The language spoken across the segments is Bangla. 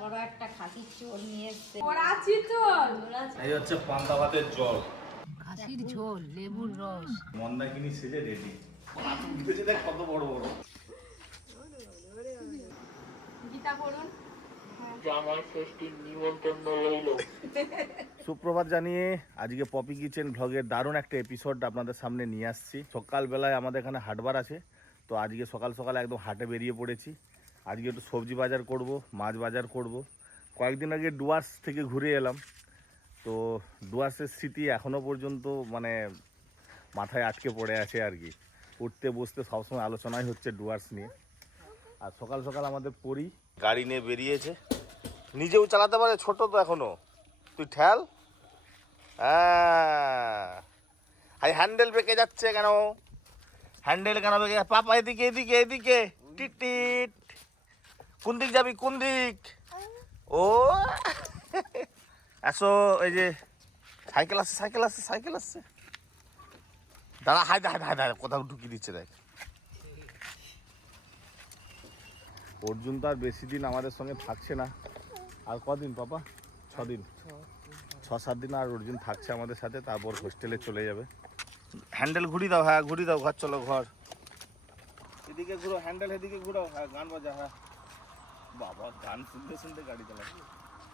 বড় একটা খাসির ঝোল নিয়ে এসেছে। আছি তো। এই হচ্ছে পান্তা ভাতের জল, খাসির ঝোল, লেবুর রস। মন্দাকিনী সেজে রেডি। হাত উঠেছে দেখ কত বড় বড়। গীতা পড়ুন। জামাই ষষ্ঠীর নিমন্ত্রণ রইল। সুপ্রভাত জানিয়ে আজকে পপি কিচেন ভ্লগের দারুণ একটা এপিসোড আপনাদের সামনে নিয়ে আসছি। সকালবেলায় আমাদের এখানে হাটবার আছে, তো আজকে সকাল সকাল একদম হাটে বেরিয়ে পড়েছি। আজকে একটু সবজি বাজার করব, মাছ বাজার করব। কয়েকদিন আগে ডুয়ার্স থেকে ঘুরে এলাম, তো ডুয়ার্সের স্মৃতি এখনও পর্যন্ত মানে মাথায় আটকে পড়ে আছে আর কি। উঠতে বসতে সবসময় আলোচনাই হচ্ছে ডুয়ার্স নিয়ে। আর সকাল সকাল আমাদের পরি গাড়ি নিয়ে বেরিয়েছে, নিজেও চালাতে পারে, ছোট তো এখনো। তুই ঠেল। হ্যাঁ, হ্যান্ডেল বেঁকে যাচ্ছে কেন? হ্যান্ডেল কেন বেঁকে? পাপা এদিকে এদিকে এদিকে। টিট টিট। কোন দিক যাবি, কোন দিক? ও আসো, এই যে সাইকেল আসছে, সাইকেল আসছে, সাইকেল আসছে। দাঁড়া, হায় হায় হায় হায়, কোথাও ঢুকিয়ে দিচ্ছে দেখ। অর্জুন তো আর বেশি দিন আমাদের সঙ্গে থাকছে না। আর কদিন পাপা? 6 দিন, 6-7 দিন আর অর্জুন থাকছে আমাদের সাথে, তারপর হোস্টেলে চলে যাবে। হ্যান্ডেল ঘুরি দাও, হ্যাঁ ঘুরি দাও, ঘর চলো ঘর। এদিকে ঘুরো, হ্যান্ডেল এদিকে ঘুরাও, হ্যাঁ গান বাজা। হ্যাঁ বাবা, গান শুনতে শুনতে গাড়ি চালাচ্ছি।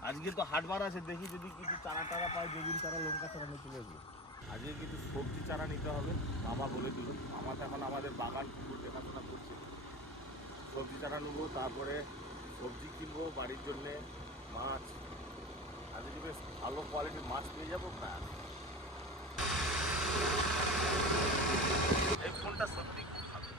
আজকে তো হাটবার আছে, দেখি যদি কিছু চারা টারা পাই, বেগুন চারা, লঙ্কা চারা নিয়ে চলে আসবো। আজকে কিছু সবজি চারা নিতে হবে, মামা বলে দিল। মামা তো এখন আমাদের বাগান পুকুর দেখাশোনা করছে। সবজি চারা নেবো, তারপরে সবজি কিনবো বাড়ির জন্যে, মাছ। আজকে বেশ ভালো কোয়ালিটির মাছ পেয়ে যাবো না। এই ফোনটা সত্যি খুব ভালো।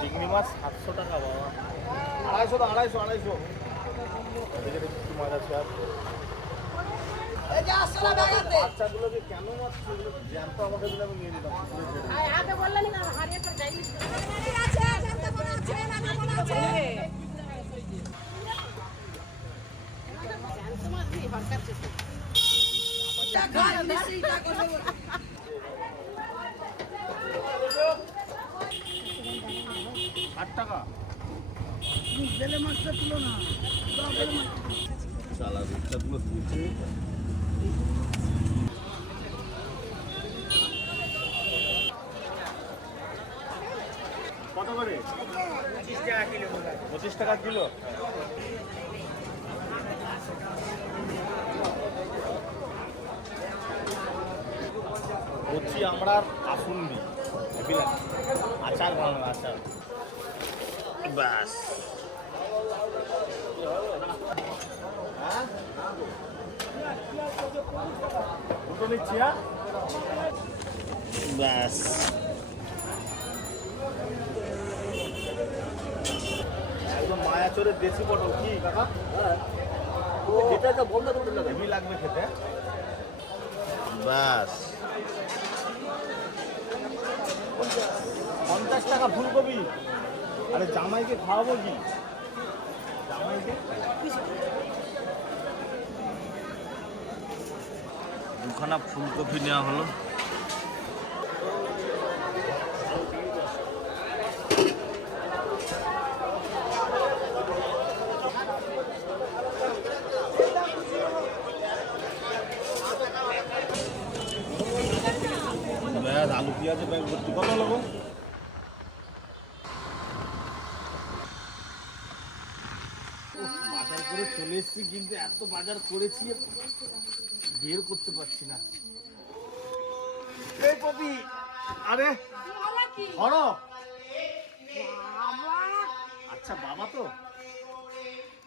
চিংড়ি মাছ 700 টাকা বাবা। 250 একটু মাছ আছে। আর বাচ্চাগুলোকে কেন মাছ, সেগুলো জ্যান্ত আমাকে দিলে আমি নিয়ে নিলাম। টাকা বেলে মাছটা তুলো না, চালা রূপচাঁদগুলো তুলছে। কত করে? 25 টাকা কিলো। 25 টাকা কিলো। হচ্ছি আমরা আসুনবি আচার বানানো, আচার ব্যাস। দুটো নিচ্ছি, হ্যাঁ ব্যাস। একদম মায়াচরের দেশি পটল। কি কাকা? হেভি লাগবে খেতে। ব্যাস 50 টাকা ফুলকপি। আরে জামাইকে খাওয়াবো কি? জামাইকে দুখানা ফুলকপি নেওয়া হলো। আলু পেঁয়াজের ব্যাগ ভর্তি। কত নেবো? বাজার করে চলে এসেছি, কিন্তু এত বাজার করেছি বের করতে পারছি না। এই কপি, আরে ধরো। আচ্ছা বাবা, তো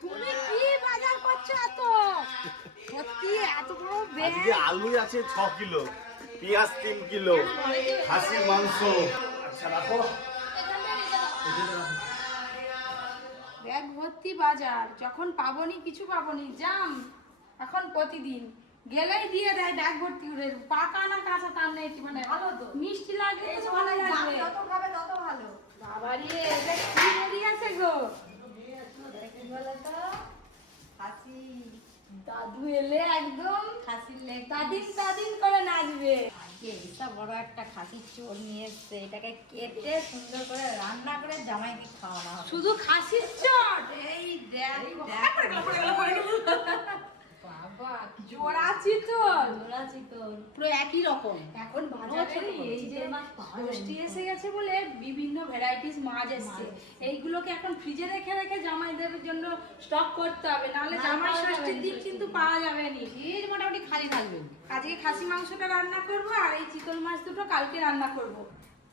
তুমি কি বাজার করছো এত? সত্যি এত বড় ব্যাগ? আজকে আলু আছে 6 কিলো, পেঁয়াজ 3 কিলো, খাসির মাংস। আচ্ছা রাখো। ব্যাগ ভর্তি বাজার, যখন পাবনি কিছু পাবনি, জাম এখন প্রতিদিন গেলেই দিয়ে দেয় ব্যাগ ভর্তি করে। পাকা না কাঁচা তার নেই, মানে ভালো তো মিষ্টি লাগে, ভালো লাগবে, যত খাবে তত ভালো। বাবা রে, এটা কি বেরিয়ে আছে গো? বলো তো খাসি দাদু এলে একদম খাসির লেগ তাদিন করে নাচবে। এটা বড় একটা খাসির চোর নিয়ে এসছে, এটাকে কেটে সুন্দর করে রান্না করে জামাইকে খাওয়ানো হবে। শুধু খাসির চট, এই দেখ বাবা জোড়া চিতল, জোড়া চিতল পুরো একই রকম। এখন বাজারে এই যে ষষ্ঠী এসে গেছে বলে বিভিন্ন ভ্যারাইটিস মাছ এসছে, এইগুলোকে এখন ফ্রিজে রেখে রেখে জামাইদের জন্য স্টক করতে হবে, নাহলে জামাই ষষ্ঠীর দিন কিন্তু পাওয়া যাবে না। ফ্রিজ মোটামুটি খালি থাকবে। আজকে খাসি মাংসটা রান্না করব আর এই চিতল মাছ দুটো কালকে রান্না করব।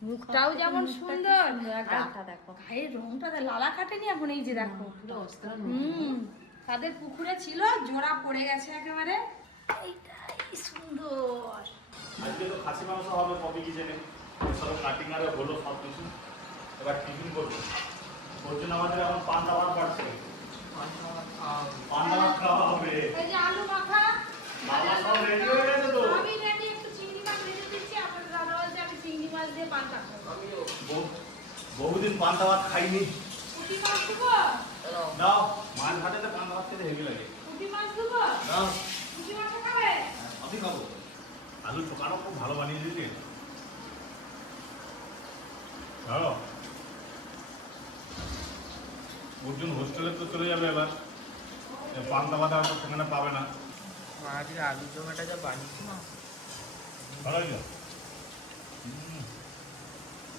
মুখটাও যেমন সুন্দর, গাটা দেখো গায়ের রংটা লালা কাটেনি এখন, এই যে দেখো। পুরো অস্ত্র। তাদের পুকুরে ছিল, জোড়া পড়ে গেছে একেবারে। এইটাই সুন্দর। আজকে তো খাসি মাংস হবে কবি কিচেনে, সব কাটিং আরে হলো সব কিছু, এবার টিফিন করবো। ওর জন্য আমাদের এখন পান্তা ভাত কাটছে, পান্তা ভাত খাওয়া হবে। এই যে আলু মাখা বাবা সব রেডি হয়ে গেছে তো। আমি রেডি, একটু চিংড়ি মাছ ভেজে দিচ্ছি। আপনার দাদা বলছে আমি চিংড়ি মাছ দিয়ে পান্তা খাবো। বহুদিন পান্তা ভাত খাইনি। পুঁটি মাছ দেবো, দাও, মাছ ভাতেতে পান্তা ভাত খেতে হেভি লাগে। পুঁটি মাছ দেবো, দাও, পুঁটি মাছ খাবে। আমি খাবো। আলু চোখানো খুব ভালো বানিয়ে দিয়েছি। ভালো। অর্জুন হোস্টেলে তো চলে যাবে এবার, পান্তা ভাত আর তো সেখানে পাবে না। আজকে আলু জমাটা যা বানিয়েছি না, ভালো হয়েছে?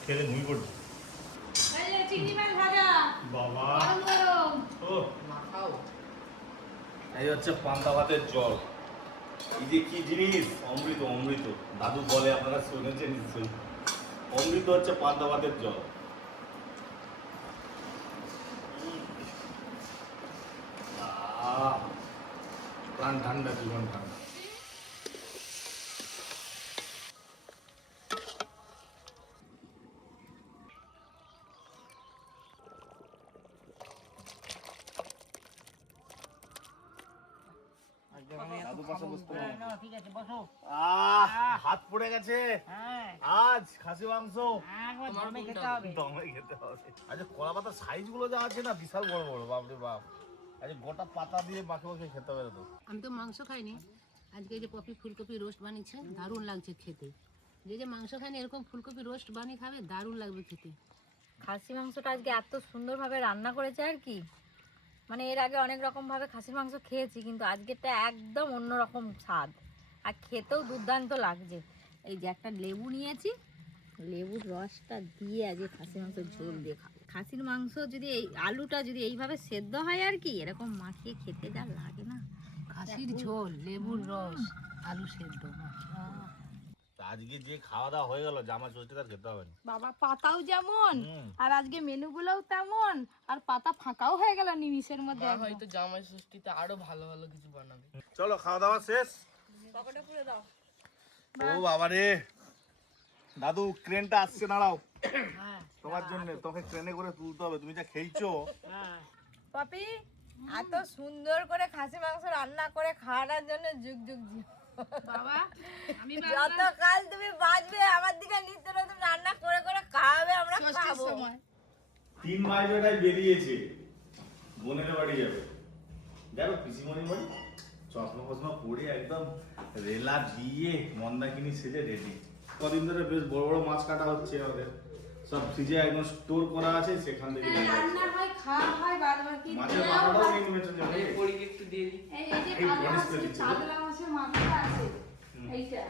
খেলে ঘুমিয়ে পড়বে। এই যে চিংড়ি মাছ ভাজা, বাবা, গরম গরম। ও মাখাও। এই হচ্ছে পান্তা ভাতের জল। এই যে কি জিনিস, অমৃত অমৃত। দাদু বলে, আপনারা শুনেছেন নিশ্চয়ই। অমৃত হচ্ছে পান্তা ভাতের জল। প্রাণ ঠান্ডা, জীবন ঠান্ডা। ঠিক আছে বসো। হাত পড়ে গেছে হ্যাঁ আজ খাসি মাংস একবার দমে খেতে হবে। দমে খেতে হবে। আচ্ছা, কলা পাতার সাইজ গুলো যা আছে না, বিশাল বড় বড়, বাপরে বাপ। আচ্ছা, গোটা পাতা দিয়ে মাখে মাখে খেতে হবে তো। আমি তো মাংস খাইনি, আজকে এই যে পপি ফুলকপি রোস্ট বানিয়েছে, দারুণ লাগছে খেতে। যে মাংস খায়নি এরকম ফুলকপি রোস্ট বানিয়ে খাবে, দারুণ লাগবে খেতে। খাসি মাংসটা আজকে এত সুন্দরভাবে রান্না করেছে আর কি, মানে এর আগে অনেক রকমভাবে খাসির মাংস খেয়েছি, কিন্তু আজকেরটা একদম অন্যরকম স্বাদ, আর খেতেও দুর্দান্ত লাগছে। এই যে একটা লেবু নিয়েছি, লেবুর রসটা দিয়ে আজকে খাসির মাংস ঝোল দিয়ে খাবো। খাসির মাংস যদি এই আলুটা যদি এইভাবে সেদ্ধ হয় আর কি, এরকম মাখিয়ে খেতে যা লাগে না। খাসির ঝোল, লেবুর রস, আলু সেদ্ধ, আজকে যে খাওয়া দাওয়া হয়ে গেল, জামা ষষ্ঠী তার খেতে হবে না। বাবা, পাতাও যেমন আর আজকে মেনুগুলোও তেমন, আর পাতা ফাঁকাও হয়ে গেল নিমিষের মধ্যে। হয়তো জামাই ষষ্ঠীতে আরো ভালো ভালো কিছু বানাবে। চলো, খাওয়া দাওয়া শেষ। পকেটে পুরে দাও। ও বাবা রে, দাদু ক্রেনটা আসছে, দাঁড়াও। তোমার জন্য তোকে ট্রেনে করে তুলতে হবে, তুমি যা খেয়েছো। পপি, এত সুন্দর করে খাসি মাংস রান্না করে খাওয়ানোর জন্য যুগ যুগ জিও। বাবা, আমি যতকাল তুমি বাঁচবে আমার দিকে নিত্য নতুন রান্না করে করে খাওয়াবে, আমরা খাবো। 3 মাস ওটাই বেরিয়েছে, বোনের বাড়ি যাবে। দেখো পিসিমণির বাড়ি, চশমা ফসমা পরে একদম রেলা দিয়ে মন্দাকিনি সেজে রেডি। কদিন ধরে বেশ বড় বড় মাছ কাটা হচ্ছে আমাদের, সব ফ্রিজে একদম স্টোর করা আছে, সেখান থেকে নিয়ে যাচ্ছে। রান্না হয়, খাওয়া হয়, বাদ বাকি মাছের মাথাটাও নিয়ে নিয়েছে যাবে। পরিকে একটু দিয়ে দিই। এই যে এই কাতলা বনিস তো মাছের, দিচ্ছে। কাতলা মাছের মাথাটা আছে এইটা।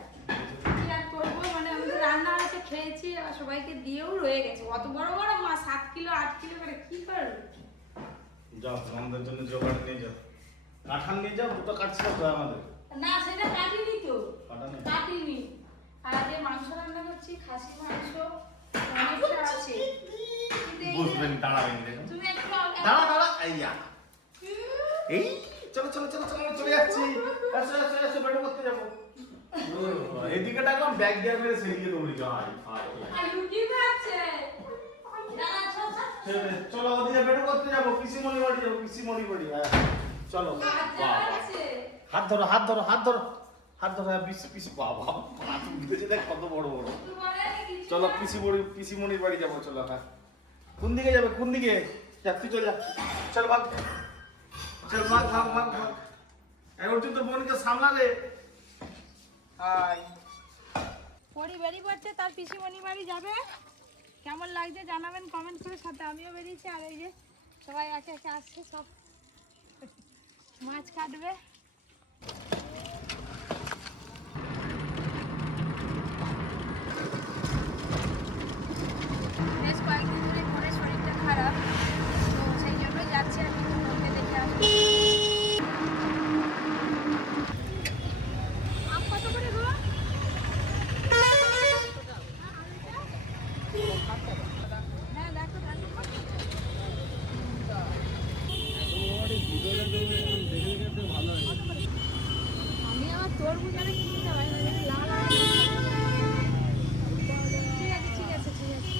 কি আর করবো, মানে আমি তো রান্না হয়েছে খেয়েছি, আর সবাইকে দিয়েও রয়ে গেছে। অত বড় বড় মাছ 7 কিলো 8 কিলো করে কি করবে। যাও, আমাদের জন্য জোগাড় নিয়ে যাও, কাঁঠাল নিয়ে যাও, দুটো কাটছিল তো আমাদের। না, সেটা কাটিনি তো, কাটানি? কাটিনি। আর আজকে মাংস রান্না করছি, খাসি মাংস অনেকটা আছে। কিন্তু এই যে বুঝবেন, দাঁড়াবেন, দেখুন। তুমি একটু দাঁড়া দাঁড়া, এই চলো চলো চলো চলো, চলে যাচ্ছি। আসো আসো আসো, বেড়ে করতে যাবো। এদিকে ডাকলাম, ব্যাগ দিয়ে মেরে সেদিকে দৌড়ি যাও। আর লুকি খাচ্ছে। দাঁড়া, চলো, ওদিকে বেড়ে করতে যাবো, পিসিমণি বাড়ি যাবো, পিসিমণি বাড়ি। হ্যাঁ চলো। হাত ধরো হাত ধরো হাত ধরো হাত ধরো, পিসি পিসি, বাবা হাত উঠেছে, দেখ কত বড় বড়। চলো, পিসিমণির বাড়ি যাবো, চলো। হ্যাঁ, কোন দিকে যাবে, কোন দিকে? তুই চলে যা, চল ভাগ। চল ভাগ ভাগ ভাগ ভাগ অর্জুন তো বোনকে সামলালে। পরি বেরিয়ে পড়ছে, তার পিসিমণি বাড়ি যাবে। কেমন লাগছে জানাবেন কমেন্ট করে, সাথে আমিও বেরিয়েছি। আর এই যে সবাই একে একে আসছে, সব মাছ কাটবে। বেশ কয়েকদিন ধরে করে শরীরটা খারাপ, তো সেই জন্য যাচ্ছি আমি একটু বোনকে দেখে আসবো। আম কত করে গো? হ্যাঁ দেখো দেখো। আমি আমার তরমুজ আরে কিনতে পারি না, লাল লাল। ঠিক আছে ঠিক আছে ঠিক আছে।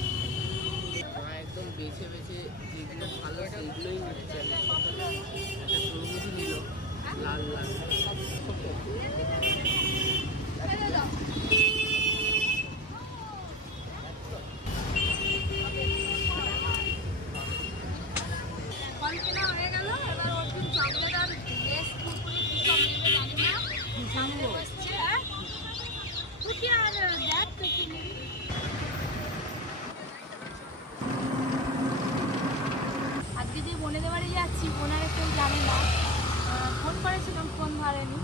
একদম বেছে বেছে যেগুলো ভালো সেইগুলোই নিচ্ছে। একটা তরমুজ নিল লাল লাল। ফেলে দাও। ফল কেনা হয়ে গেল, এবার অর্জুন চকলেট আর লেস কুরকুরি কি সব নেবে জানি না। সামনে বসছে। হ্যাঁ তুই কি আর দেখ তো কি নিবি। আজকে যে বোনেদের বাড়ি যাচ্ছি, বোনেরা কেউ জানে না। ফোন করেছিলাম, ফোন ধরেনি,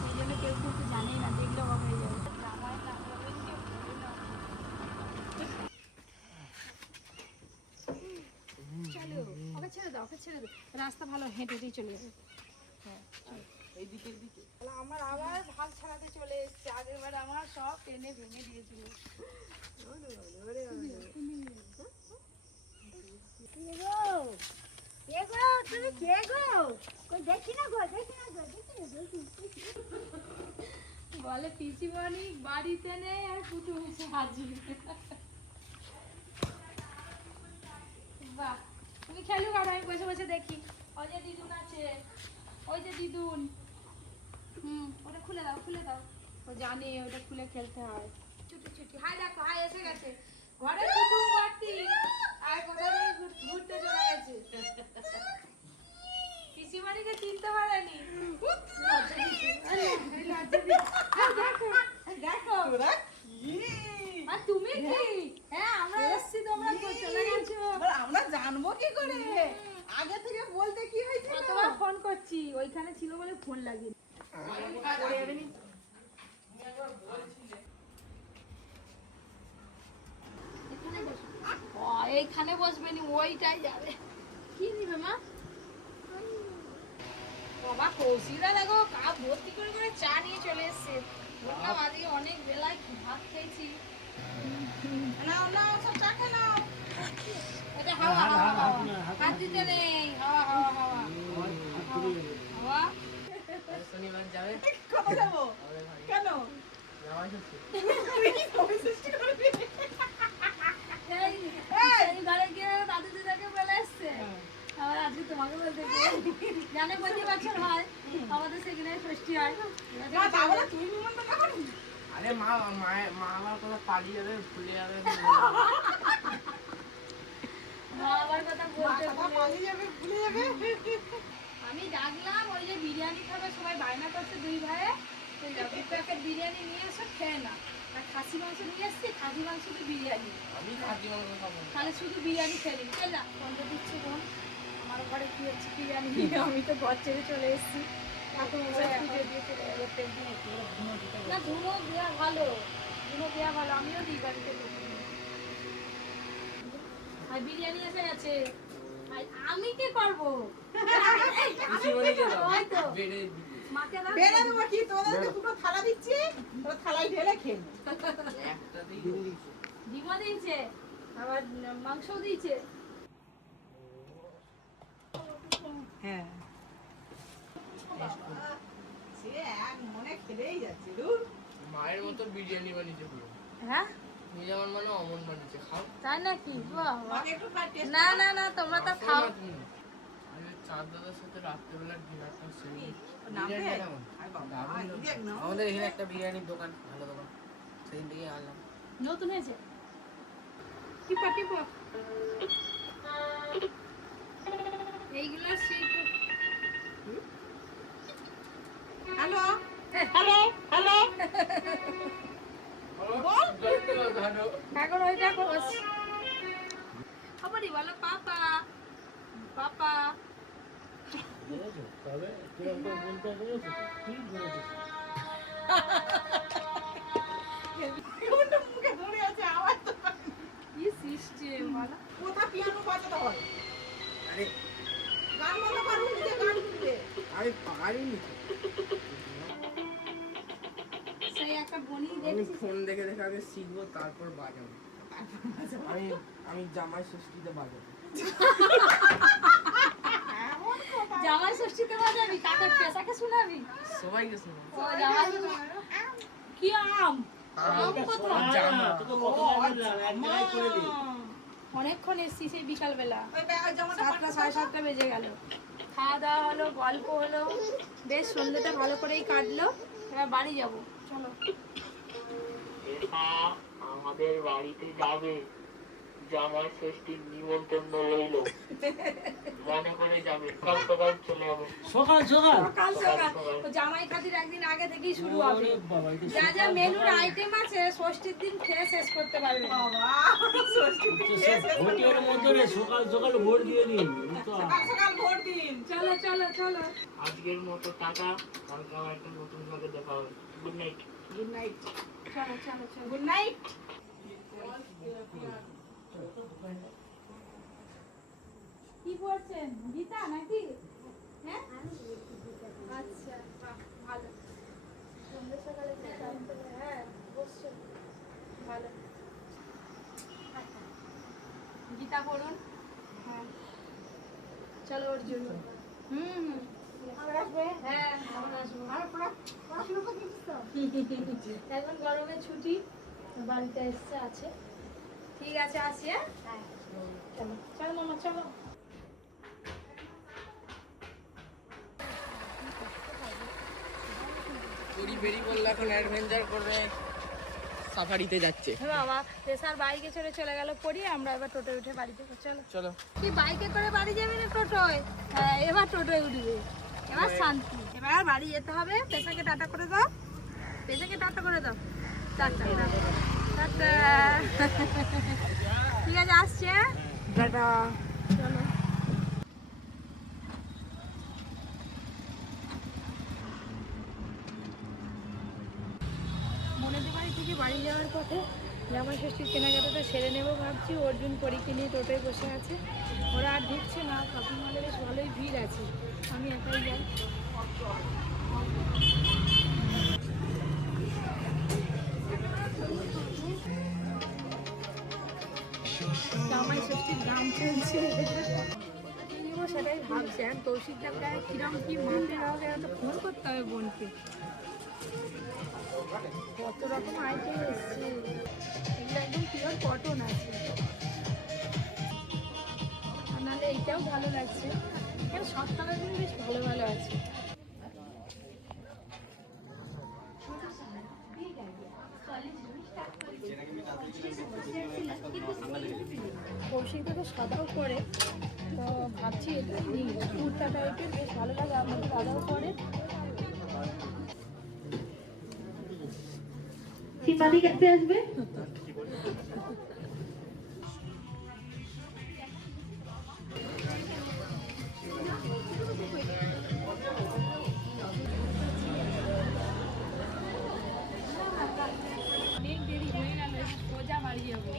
সেই জন্য কেউ কিন্তু জানেই না, দেখলে অবাক হয়ে যাবে। চলো ওকে ছেড়ে দাও, ওকে ছেড়ে দাও, রাস্তা ভালো, হেঁটে হেঁটেই চলে যাবে। এই দিকের দিকে আমার আবার ভাগ ছাড়াতে চলে এসছে, আগের বার আমার সব টেনে ভেঙে দিয়েছিল। বলে পিসিমণি বাড়িতে নেই আর কুটুম এসে হাজির। বাহ, তুমি খেলুক আর আমি বসে বসে দেখি। ওই যে দিদুন আছে, ওই যে দিদুন। ওটা খুলে দাও খুলে দাও। ও জানে ওটা খুলে খেলতে হয়। ছুটি ছুটি, হাই দেখো, হাই এসে গেছে ঘরে কুটুম ভর্তি। আর কোথায় ঘুরতে চলে গেছে। পিসিমণিকে চিনতে পারেনি। দেখো আর তুমি কি? হ্যাঁ আমরা এসছি, তোমরা চলে গেছো। আমরা জানবো কি করে? আগে থেকে বলতে কি হয়েছে? কতবার ফোন করছি, ওইখানে ছিল বলে ফোন লাগিয়ে। এইখানে বসবে নি, ওইটাই যাবে। কি নিবে মা? বাবা কৌশিকরা দেখো কাপ ভর্তি করে করে চা নিয়ে চলে এসছে। বললাম আজকে অনেক বেলায় ভাত খেয়েছি। নাও নাও সব টাকা নাও। এটা হাওয়া হাওয়া হাওয়া, হাত দিতে নেই। হাওয়া হাওয়া হাওয়া হাওয়া। শনিবার যাবে কোথায় যাবো? কেন? জামাই ষষ্ঠী। এই ঘরে গিয়ে দাদু দিদাকে বলে এসছে। আবার আজকে তোমাকে বলতে জানে প্রতি বছর হয় আমাদের সেখানে ষষ্ঠী হয়। মা তাহলে তুই নিমন্ত্রণ করবি? আরে মা মা আমার কথা পালিয়ে যাবে, ভুলে যাবে। মা আবার কথা বলতে কথা পালিয়ে যাবে, ভুলে যাবে। আমি ডাকলাম, ওই যে বিরিয়ানি খাবে সবাই বায়না করছে দুই ভাইয়ে। তো দুই প্যাকেট বিরিয়ানি নিয়ে এসো, খেয়ে না। আর খাসি মাংস নিয়ে এসছি, খাসি মাংস তো বিরিয়ানি। আমি খাসি মাংস খাবো না। তাহলে শুধু বিরিয়ানি খেয়ে নিবি। চল না, বন্ধ দিচ্ছি বোন। আমার ঘরে কি হচ্ছে বিরিয়ানি, আমি তো ঘর ছেড়ে চলে এসেছি। এখন ওরা পুজো দিয়ে চলে যাবে। না ধুনো দেওয়া ভালো, ধুনো দেওয়া ভালো, আমিও দিই বাড়িতে। আর বিরিয়ানি এসে গেছে, আর আমি কি করবো? পিসিমণিকে দাও, ওই তো, বেড়ে দিবে। মাকে দাও। বেড়ে দেবো কি? তোদেরকে দুটো থালা দিচ্ছি, তোরা থালায় ঢেলে খেয়ে নে। একটাতেই দিয়েছে। ডিমও দিয়েছে, আবার মাংসও দিয়েছে। হ্যাঁ সে এক মনে খেলেই যাচ্ছে। দূর মায়ের মতো বিরিয়ানি বানিয়েছে পুরো। হ্যাঁ নিজে আমার মানে অমন বানিয়েছে, খাও। তাই নাকি? বাহ বাহ। আমাকে একটু খা, টেস্ট না না না, তোমরা তো আসো খাও। না তুমি। আমি চাঁদ দাদার সাথে রাত্রেবেলার ডিনারটা সেরে নামবে? বিরিয়ানিটা কেমন? আরে বাবা, দারুণ এই দেখ না। আমাদের এখানে একটা বিরিয়ানির দোকান, ভালো দোকান, সেদিন থেকে আনলাম। নতুন হয়েছে। টিপা টিপা। এইগুলা সেই বলো পাপা পাপা। কোনটা মুখে ধরে আছে আওয়াজ তো পাই। কি সিস্টেম বলো। কোথা পিয়ানো বাজাতে হয়? আরে গান বন্ধ করুন, নিজে গান শুনবে। আমি পারিনি তো। সেই একটা বনি আমি দেখছি। ফোন দেখে দেখে আগে শিখবো, তারপর বাজাবো। আমি জামাই ষষ্ঠীতে বাজাবো। জামাই ষষ্ঠীতে বাজাবি, কাকে পেশাকে শোনাবি? সবাইকে শোনো। ও জামাই কি আম? আম কোথায়? জামা। অনেকক্ষণ এসছি সেই বিকালবেলা, ওই ওই জামাটা 7টা 7:30 বেজে গেল। খাওয়া দাওয়া হলো, গল্প হলো, বেশ সন্ধ্যেটা ভালো করেই কাটলো। এবার বাড়ি যাব, চলো। আমাদের বাড়িতে যাবে, জামাই ষষ্ঠীর নিমন্ত্রণ রইল, মনে করে যাবে, সকাল সকাল চলে যাবে। সকাল সকাল ও জামাই খাতির একদিন আগে থেকেই শুরু হবে। যা যা মেনুর আইটেম আছে ষষ্ঠীর দিন খেয়ে শেষ করতে পারবে না। বাবা, ষষ্ঠীতে খেয়ে শেষ করতে পারবে। সকাল সকাল ভোট দিয়ে দিন। সকাল সকাল ভোট দিন। চলো চলো চলো। আজকের মতো টাটা, কালকে আবার একটা নতুন ভাবে দেখা হবে। Good night. Good night. চলো চলো চলো। Good night. কি পড়ছেন, গীতা নাকি? হ্যাঁ আচ্ছা, বাহ, ভালো। সন্ধ্যে সকালে কি জানতে হবে? হ্যাঁ অবশ্যই, ভালো। গীতা পড়ুন। হ্যাঁ চলো অর্জুন। হুম আবার আসবে? হ্যাঁ আমরা আসবো। আর পড়াশোনা করছিস তো? এখন গরমের ছুটি, বাড়িতে এসছে আছে। ঠিক আছে আসি। হ্যাঁ চলো চলো মামা চলো। পরি বেরিয়ে বললো এখন অ্যাডভেঞ্চার করে সাফারিতে যাচ্ছে। বাবা পেশার বাইকে চলে গেল পড়ি, আমরা এবার টোটোয় উঠে বাড়ি থেকে চলো। চলো। কি বাইকে করে বাড়ি যাবি না টোটোয়? হ্যাঁ এবার টোটোয় উঠবে, এবার শান্তি। এবার বাড়ি যেতে হবে। পেশাকে টাটা করে দাও, পেশাকে টাটা করে দাও। Tata tata. ঠিক আছে আসছে। টাটা। চলো। মনেদের বাড়ি থেকে বাড়ি যাওয়ার পথে জামাই ষষ্ঠীর কেনাকাটাটা সেরে নেবো ভাবছি। অর্জুন পরীকে নিয়ে টোটোয় বসে আছে, ওরা আর ঢুকছে না। শপিং মলে বেশ ভালোই ভিড় আছে, আমি একাই যাই। জামাই ষষ্ঠীর দাম চলছে, সেটাই ভাবছি। আর কৌশিকটা প্রায় কিরম কি মাপে হবে, তো ফোন করতে হবে বোনকে। কত রকম আইটেম এসছে, এগুলো একদম পিওর কটন আছে। আর নাহলে এইটাও ভালো লাগছে, এখানে সব কালারগুলো বেশ ভালো ভালো আছে। কৌশিকটা তো সাদাও পরে, তো ভাবছি এটাই নিই। কুর্তা টাইপের বেশ ভালো লাগে, আমাদের দাদাও পরে। সিপাহি কাটতে আসবে? অনেক দেরি হয়ে গেল, সোজা বাড়ি যাবো।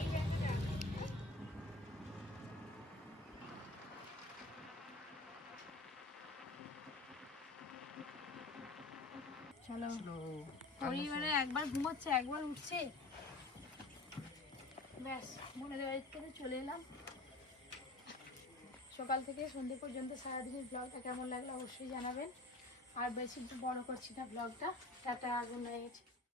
চলো। পরিবারে একবার ঘুমাচ্ছে একবার উঠছে, ব্যাস মনে বাড়ির থেকে চলে এলাম। সকাল থেকে সন্ধ্যে পর্যন্ত সারাদিনের ব্লগটা কেমন লাগলো অবশ্যই জানাবেন। আর বেশি বড় করছি না ব্লগটা। Tata, good night.